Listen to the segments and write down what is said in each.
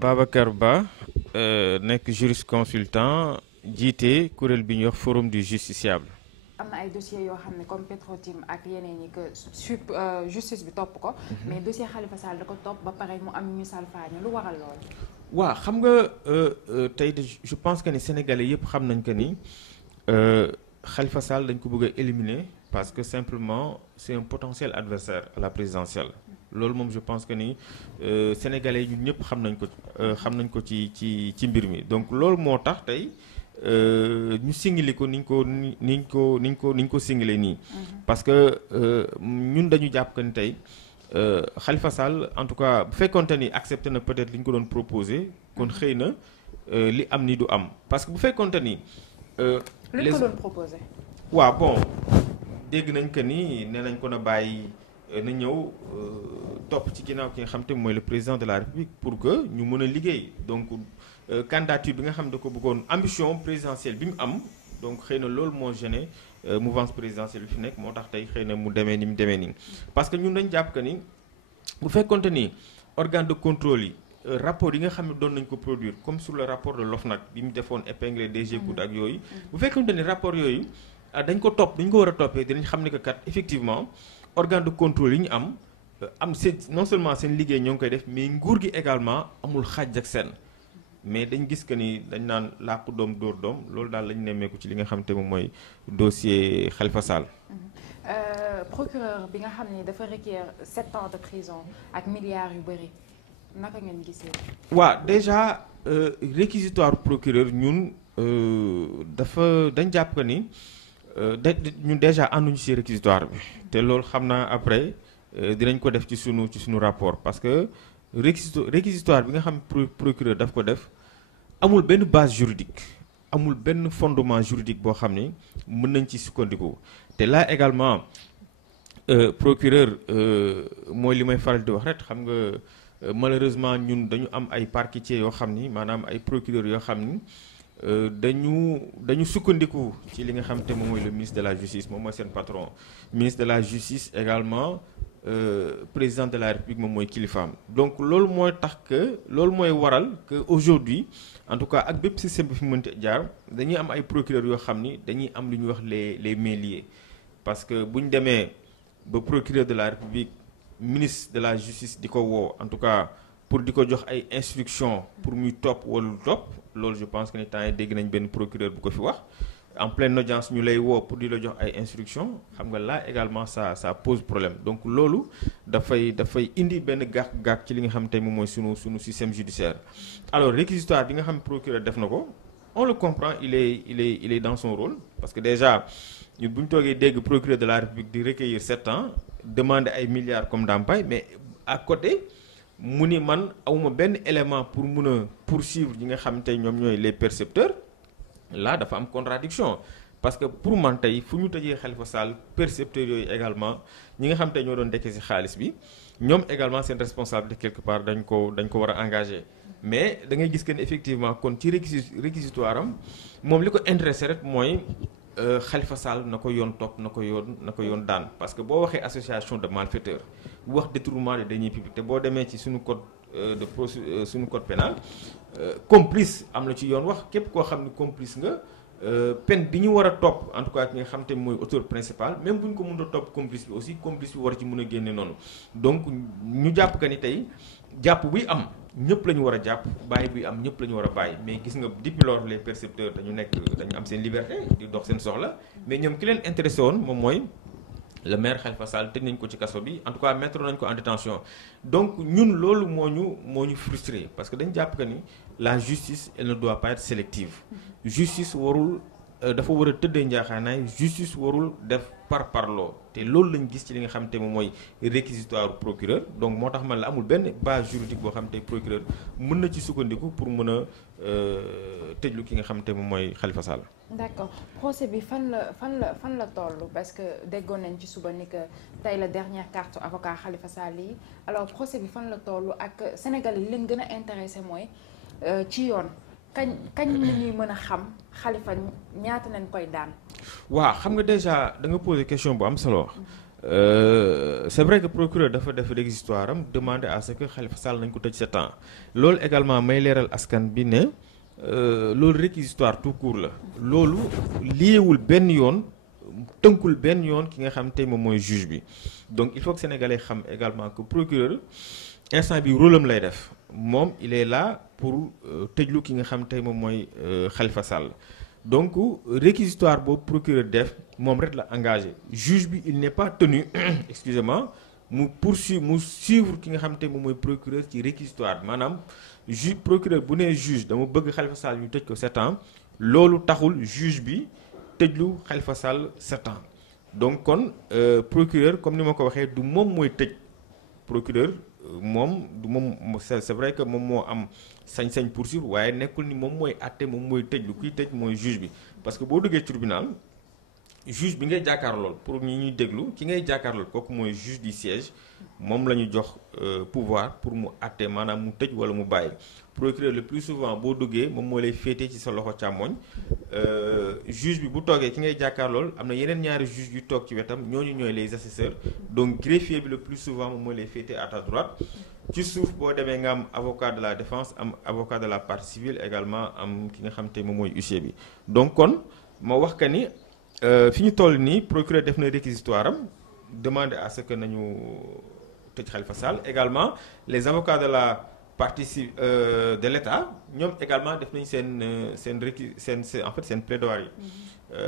Babacar Ba nekk juriste consultant jiite kuréel bi ñuy wax forum du justiciable. am na ay dossiers yoo xam ne comme Petro-Tim ak yeneen yi que justice bi topp ko. mais dossier Khalifa Sall da ko topp ba pare mu am ñu salfaañu lu waral lool. waaw xam nga tey je pense que ni sénégalais yëpp xam nañ que ni Khalifa Sall dañ ko bëgg a éliminer parce que simplement c'est un potentiel adversaire à la présidentielle. loolu moom je pense que ni sénégalais yi ñun ñëpp xam nañ ko ci mbir mi donc loolu moo tax tey ñu singili ko niñ ko singile nii. parce que ñun dañu jàpp que ni tey Khalifa Sall en tout cas bu fekkoonte ni accepté na peut-être li ñu ko doon proposé kon xëy na li am ni du am parce que bu fekkoonte ni. li ñu ko doon proposé. waaw bon dégg nañ que ni nee nañ ko na bàyyi. na ñëw topp ci ginnaaw ki nga xam te mooy le président de la république pour que ñu mën a liggéey donc candidature bi nga xam da ko bëggoon ambition présidentielle bi mu am donc xëy na loolu moo gêné mouvance présidentielle bi fi nekk moo tax tey xëy na mu demee ni mu demee nii. parce que ñun dañ jàpp que ni bu fekkonte ni organe de contrôle yi rapport yi nga xam ne doon nañ ko produire comme sur le rapport de l'OFNAC bi mu defoon épinglé DG Coude ak yooyu bu fekkonte ni rapport yooyu dañ ko topp dañ ko war a toppee dinañ xam ne que kat effectivement organe de contrôle yi ñu am seen non seulement seen liggéey ñoo ngi koy def mais nguur gi également amul xaaj ak seen mais dañ gis que ni dañ naan làqu doom dóor doom loolu daal lañu nemmeeku ci li nga xam te moom mooy dossier Khalifa Sall. procureur bi nga xam ne dafa requiert 7 ans de prison ak milliards yu bëri naka ngeen gisee. waaw déjà réquisitoire procureur ñun dañ jàpp que ni. ñun déjà ànduñu ci réquisitoire bi te loolu xam naa après dinañ ko def ci sunu rapport parce que réquisitoire bi nga xam procureur daf ko def amul benn base juridique amul benn fondement juridique boo xam ni mën nañ ci sukkandiku te là également procureur mooy li may faral di wax rek xam nga malheureusement ñun dañu am ay parquetiers yoo xam ni maanaam ay procureurs yoo xam ni dañu sukkandiku ci li nga xam te moom mooy le ministre de la justice moom mooy seen patron ministre de la justice également président de la république moom mooy kilifaam donc loolu mooy waral que aujourd'hui en tout cas ak bépp système bi fi mënti jaar dañuy am ay procureurs yoo xam ni dañuy am lu ñuy wax les mains liées parce que bu ñu demee ba procureur de la république ministre de la justice di ko woo en tout cas pour di ko jox ay instructions pour muy topp wala lu topp loolu je pense que ni temps yi dégg nañ benn procureur bu ko fi wax en pleine audience ñu lay woo pour di la jox ay instructions xam nga là également ça pose problème donc loolu dafay indi benn gàkk ci li nga xam te moom mooy sunu système judiciaire. alors réquisitoire bi nga xam procureur def na ko on le comprend il est dans son rôle parce que déjà ñun bu ñu toogee dégg procureur de la république di recueillir 7 ans demander ay milliards comme ndàmpaay mais à côté. mu ni man awuma benn élément pour mun a poursuivre ñi nga xam tey ñoom ñooy les percepteurs là dafa am contradiction parce que pour man tey fu ñu tëjee Khalifa Sall percepteurs yooyu également ñi nga xam tey ñoo doon dekkee ci xaalis bi ñoom également seen responsabilité quelque part dañ ko war a engagé mais da ngay gis que ne effectivement kon ci réquisitoire am moom li ko intéressé rek mooy Khalifa Sall na ko yoon topp na ko yoon daan parce que boo waxee association de malfaiteurs wax détournement de deniers publics te boo demee ci suñu code suñu code pénal complice am na ci yoon wax képp koo xam ne complice nga peine bi ñu war a topp en tout cas ki nga xam te mooy auteur principal même bu ñu ko mën a topp complice bi aussi complice bi war ci mën a génne noonu donc ñu jàpp que ni tey jàpp buy am ñëpp la ñu war a jàpp bàyyi buy am ñëpp la ñu war a bàyyi mais gis nga depuis lors les percepteurs dañu am seen liberté di dox seen soxla mais ñoom ki leen intéressé woon moom mooy le maire Khalifa Sall tëj nañ ko ci kaso bi en tout cas mettre nañ ko en détention donc ñun loolu moo ñu frustré parce que dañ jàpp que ni la justice elle ne doit pas être sélective justice warul dafa war a tëddee njaaxaanaay justice warul def parloo te loolu lañ gis ci li nga xam te moom mooy réquisitoire procureur donc moo tax man la amul benn base juridique boo xam te procureur mën na ci sukkandiku pour mën a tëjlu ki nga xam te moom mooy Khalifa Sall. d'accord procès bi fan la toll parce que déggoon nañ ci suba ni que tey la dernière carte avocat Khalifa Sall yi alors procès bi fan la toll ak Sénégal yi leen gën a intéressé mooy ci yoon. kañ la ñuy mën a xam Khalifa ñaata nañ koy daan. waaw xam nga déjà da nga posé question bu am solo c'est vrai que procureur dafa def réquisitoire am demander à ce que Khalifa Sall nañ ko tëj 7 ans loolu également may leeral askan bi ne loolu réquisitoire tout court la loolu liewul benn yoon tënkul benn yoon ki nga xam tey moom mooy juge bi donc il faut que sénégalais xam également que procureur instant bi rôle am lay def moom il est là pour tëjlu ki nga xam tey moom mooy Khalifa Sall donc réquisitoire boobu procureur def moom rek la engagé juge bi il n'est pas tenu excusez-moi mu suivre ki nga xam te moom mooy procureur ci réquisitoire maanaam procureur bu nee juge dama bëgg Khalifa Sall ñu tëj ko 7 ans loolu taxul juge bi tëjlu Khalifa Sall 7 ans donc kon procureur comme ni ma ko waxee du moom mooy tëj procureur moom du moom c'est vrai que moom moo am sañ-sañ poursuivre waaye nekkul ni moom mooy àtte moom mooy tëj lu kuy tëj mooy juge bi parce que boo duggee tribunal juge bi ngay jàkkaarlool pour ñi ñuy déglu ki ngay jàkkaarlool kooku mooy juge du siège moom la ñu jox pouvoir pour mu àtte maanaam mu tëj wala mu bàyyi procureur le plus souvent boo duggee moom moo lay féete ci sa loxo càmmoñ juge bi bu toogee ki ngay jàkkaarlool am na yeneen ñaari juge yu toog ci wetam ñooñu ñooy les assesseurs donc greffier bi le plus souvent moom moo lay féete à ta droite ci suuf boo demee nga am avocat de la défense am avocat de la partie civile également am ki nga xam te moom mooy huissier bi donc kon ma wax que ni fi ñu toll nii procureur def na réquisitoire am demander à ce que nañu tëj Khalifa Sall également les avocats de la partie de l'État ñoom également def nañ seen plaidoirie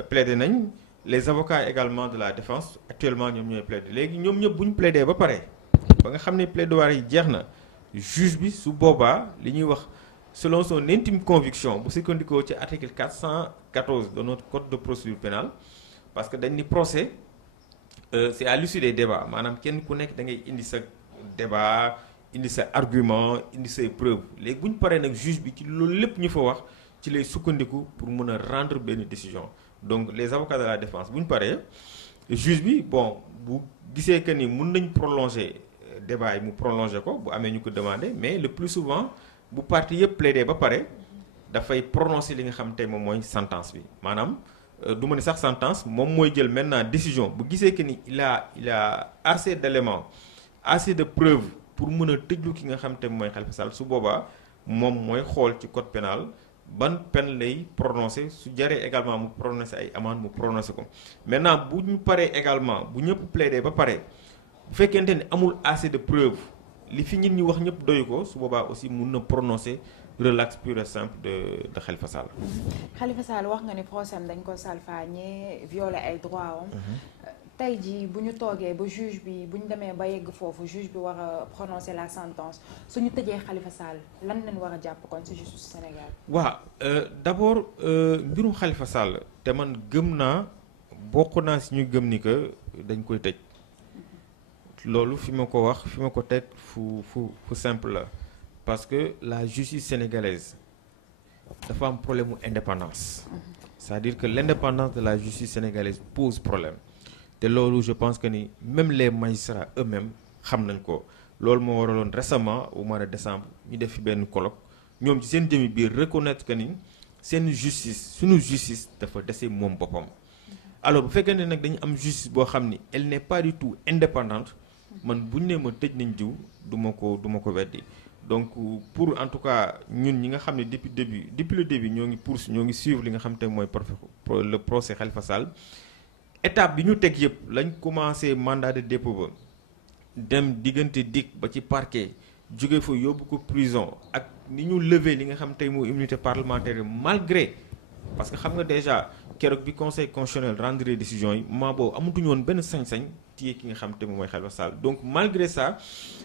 plaider nañ les avocats également de la défense actuellement ñoom ñooy plaider léegi ñoom ñëpp bu ñu plaider ba pare ba nga xam ne plaidoirie yi jeex na juge bi su boobaa li ñuy wax selon son intime conviction bu sukkandikoo ci article 414 de notre code de procédure pénale parce que dañ ni procès c'est à l'issue des débats maanaam kenn ku nekk da ngay indi sa débat indi sa argument indi say preuve léegi bu ñu paree nag juge bi ci loolu lépp ñu fa wax ci lay sukkandiku pour mën a rendre benn décision donc les avocats de la défense bu ñu paree juge bi bon bu gisee que ni mën nañ prolonger débat yi mu prolonger ko bu amee ñu ko demander mais le plus souvent bu parti yëpp plaider ba pare dafay prononcer li nga xam tey moom mooy sentence bi maanaam du ma ne sax sentence moom mooy jël maintenant décision bu gisee que ni il a assez d'éléments assez de preuves pour mën a tëjlu ki nga xam te mooy Khalifa Sall su boobaa moom mooy xool ci code pénal ban peine lay prononcer su jaree également mu prononcer ay amende mu prononcer ko maintenant bu ñu paree également bu ñëpp plaider ba pare bu fekkente ni amul assez de preuves li fi nit ñi wax ñëpp doyu ko su boobaa aussi mun na prononcer relax pur et simple de Khalifa Sall. Khalifa Sall wax nga ni procès am dañ ko salfaañe violer ay droits am. tey jii bu ñu toogee ba juge bi bu ñu demee ba yegg foofu juge bi war a prononcer la sentence suñu tëjee Khalifa Sall lan lañ war a jàpp kon ci justice Sénégal. waaw d'abord mbirum Khalifa Sall te man gëm naa bokk naa si ñu gëm ni que dañ koy tëj loolu fi ma ko wax fi ma ko teg fu simple la parce que la justice sénégalaise dafa am problème mu indépendance c'est-à-dire que l'indépendance de la justice sénégalaise pose problème. te loolu je pense que ni même les magistrats eux-mêmes xam nañ ko loolu moo waraloon récemment au mois de décembre ñu def fi benn colloque ñoom ci seen jëmi biir reconnaître que ni seen justice suñu justice dafa dese moom boppam. alors bu fekkee ne nag dañu am justice boo xam ni elle n'est pas du tout indépendante man bu ñu nee ma tëj nañ jiw du ma ko weddi donc pour en tout cas ñun ñi nga xam ne depuis le début ñoo ngi suivre li nga xam te mooy le procès Khalifa Sall. étape bi ñu teg yëpp lañ commencé mandat de dépôt ba dem diggante DIC ba ci parquet jóge fa yóbbu ko prison ak ni ñu lever li nga xam tey moo immunité parlementaire malgré parce que xam nga déjà keroog bi conseil constitutionnel rendre décision yi moment boobu amatuñu woon benn sañ-sañ téye ki nga xam te moom mooy Khalifa Sall donc malgré ça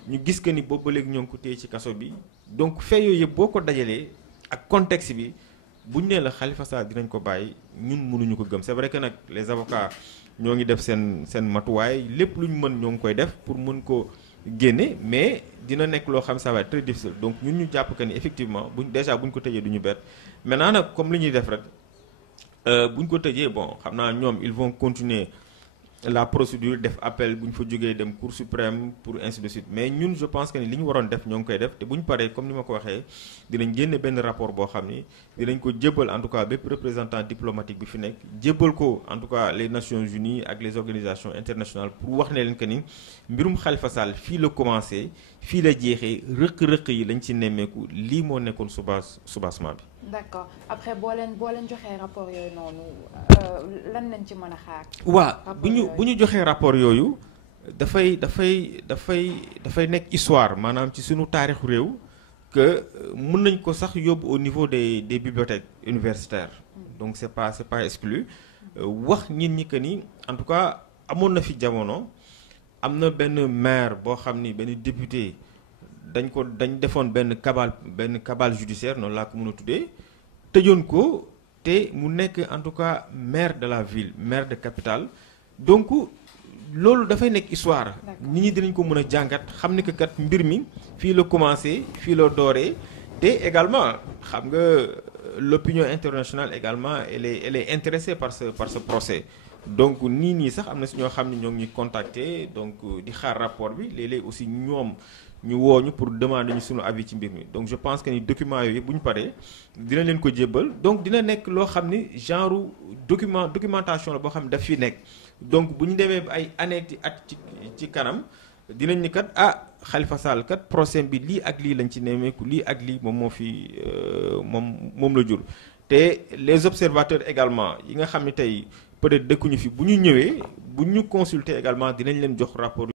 ñu gis que ni boobu ba léegi ñoo ngi ko téye ci kaso bi donc fait yooyu yëpp boo ko dajalee ak contexte bi buñ nee la Khalifa Sall dinañ ko bàyyi ñun mënuñu ko gëm c'est vrai que nag les avocats ñoo ngi def seen matuwaay lépp lu ñu mën ñoo ngi koy def pour mën ko génne mais dina nekk loo xam ça va être très difficile donc ñun ñu jàpp que ni effectivement buñ ko tëjee du ñu bett maintenant nag comme li ñuy def rek buñ ko tëjee bon xam naa ñoom ils vont continuer la procédure def appel bu ñu fa jógee dem Cour suprême pour ainsi de suite mais ñun je pense que ni li ñu waroon def ñoo ngi koy def te bu ñu paree comme ni ma ko waxee dinañ génne benn rapport boo xam ni dinañ ko jébbal en tout cas bépp représentant diplomatique bi fi nekk jébbal ko en tout cas les Nations Unies ak les organisations internationales pour wax ne leen que ni mbirum Khalifa Sall fii la commencé fii la jeexee rëq-rëq yi lañ ci nemmeeku lii moo nekkoon soubassement bi. d'accord après boo leen joxee rapport yooyu noonu lan lañ ci mën a xaar. waaw bu ñu joxee rapport yooyu dafay nekk histoire maanaam ci suñu taarixu réew que mën nañ ko sax yóbbu au niveau des bibliothèques universitaires donc c'est pas exclu wax nit ñi que ni en tout cas amoon na fi jamono am na benn maire boo xam ni benn député dañ defoon benn cabale judiciaire noonu laa ko mën a tuddee tëjoon ko te mu nekk en tout cas maire de la ville maire de capitale donc loolu dafay nekk histoire nit ñi dinañ ko mën a jàngat xam ni que kat mbir mi fii la commencé fii la dooree te également xam nga l'opinion internationale également elle est intéressée par ce procès donc nii sax am na si ñoo xam ne ñoo ngi ñuy contacter donc di xaar rapport bi léeg-léeg aussi ñoom ñu wooñu pour demander ñu sunu avis ci mbir mi donc je pense que ni documents yooyu bu ñu paree dina leen ko jébbal donc dina nekk loo xam ni genre documentation la boo xam ne daf fi nekk donc bu ñu demee ba ay années at ci kanam dinañ ni kat Khalifa Sall kat procès bi lii ak lii lañ ci nemmeeku lii ak lii moom moo fi moom la jur te les observateurs également yi nga xam ne tey peut-être dëkkuñu fi bu ñu ñëwee bu ñu consulter également dinañ leen jox rapport